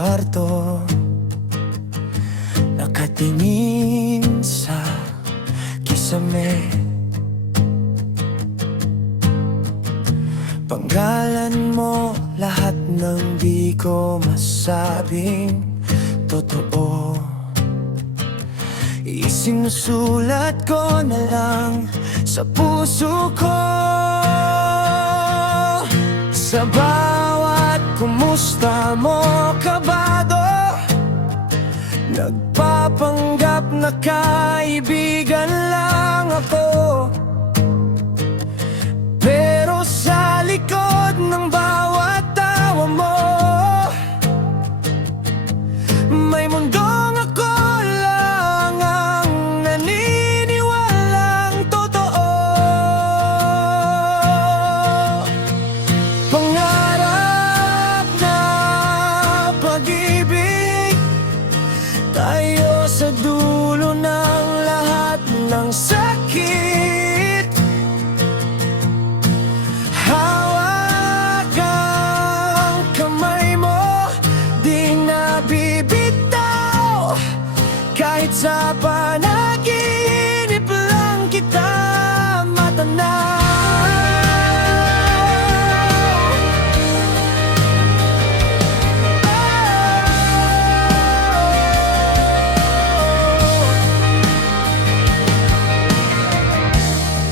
kwarto, nakatingin sa kisame. Panggalan mo lahat ng di ko masabing totoo. Isinusulat ko na lang sa puso ko. Sa bawat kumusta mo kabado, nagpapanggap na kaibigan lang ako. Pero sa likod ng bawat tawa mo, may mundong ako lang ang naniniwalang totoo. Pangarap na pag-ibig, tayo sa dulo ng lahat ng sakit. Hawak ang kamay mo, di nabibitaw. Kahit sa panaginip lang kita matanaw.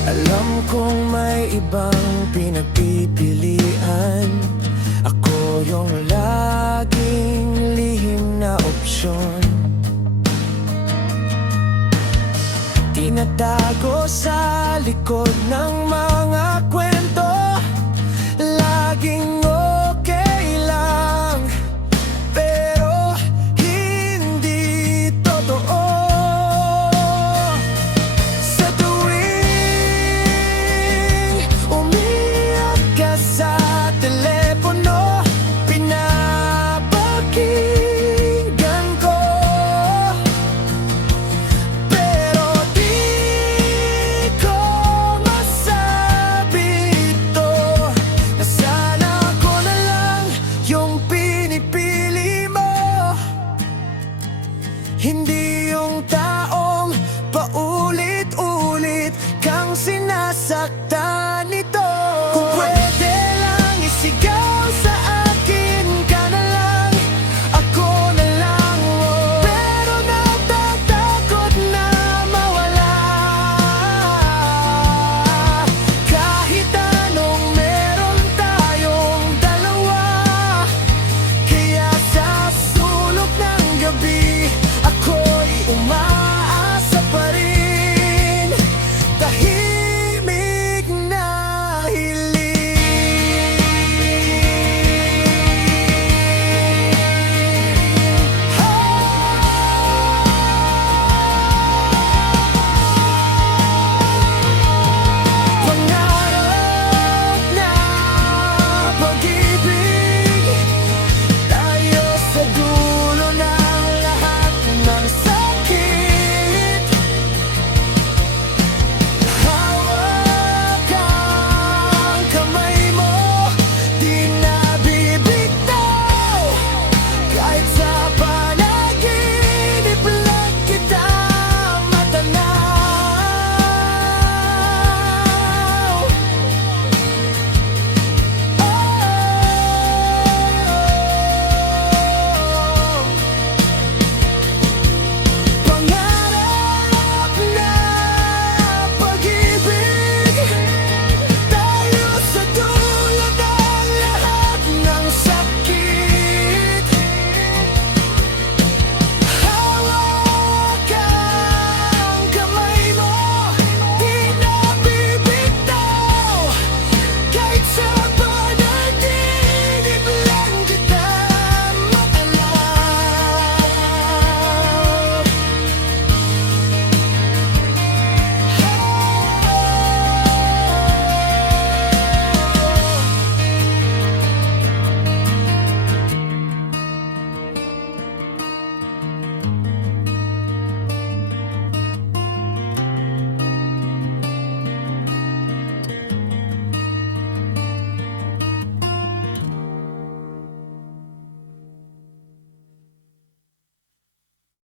Alam kong may ibang pinagpipilian, ako yung laging lihim na opsyon. Tinatago sa likod ng mga kwento, laging okay lang, pero hindi totoo. Sa tuwing umiyak ka sa telepono, pinapakinggan ko. Pero di ko masabi ito, na sana ako na lang yung pinipili mo. Hindi